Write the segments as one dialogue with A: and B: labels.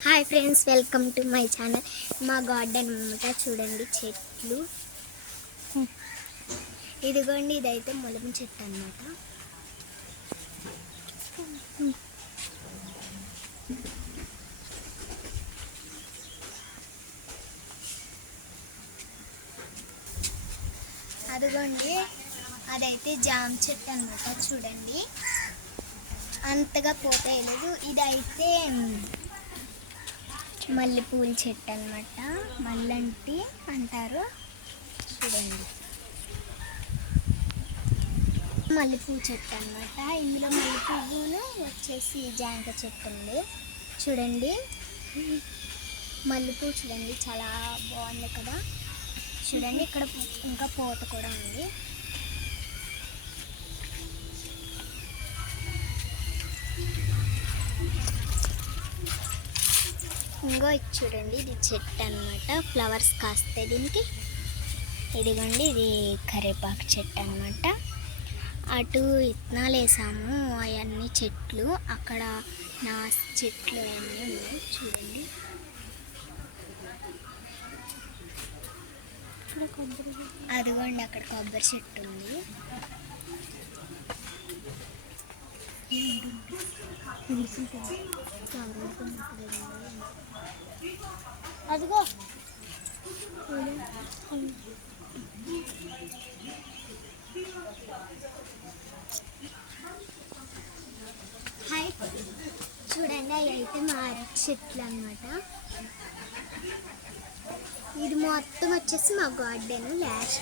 A: Hi friends welcome to my channel. మా garden అనమాట చూడండి చెట్లు. ఇదిగోండి ఇదైతే మొలమ చెట్టు అనమాట అదిగోండి అదైతే జామ చెట్టు అనమాట చూడండి. అంతగా పోతేయలేదు ఇదైతే మల్లెపూల చెట్టు అనమాట మల్లంటి అంటారు. చూడండి. మల్లెపూ చెట్టు అనమాట ఇందులో మల్లెపువ్వును వచ్చేసి జాంక చెట్టు ఉంది. చూడండి. మల్లెపూ చూడండి చాలా బాగుంది కదా. చూడండి ఇక్కడ ఇంకా పూత కూడా ఉంది. ఇంకో ఇది చూడండి ఇది చెట్టు అనమాట ఫ్లవర్స్ కాస్తాయి దీనికి. ఇదిగోండి ఇది కరివేపాకు చెట్టు అనమాట అటు ఇత్తనాలు వేసాము. అవన్నీ చెట్లు. అక్కడ నా చెట్లు అవన్నీ ఉన్నాయి. చూడండి. అదిగోండి అక్కడ కొబ్బరి చెట్టు ఉంది. అదిగో. హాయ్. చూడండి అవి అయితే మా చెట్లు అనమాట ఇది మొత్తం వచ్చేసి మా గార్డెన్ లాస్ట్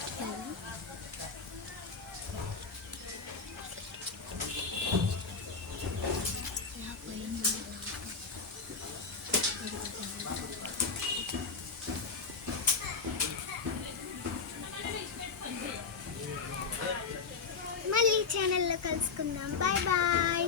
A: పైన కలుసుకుందాం. Bye bye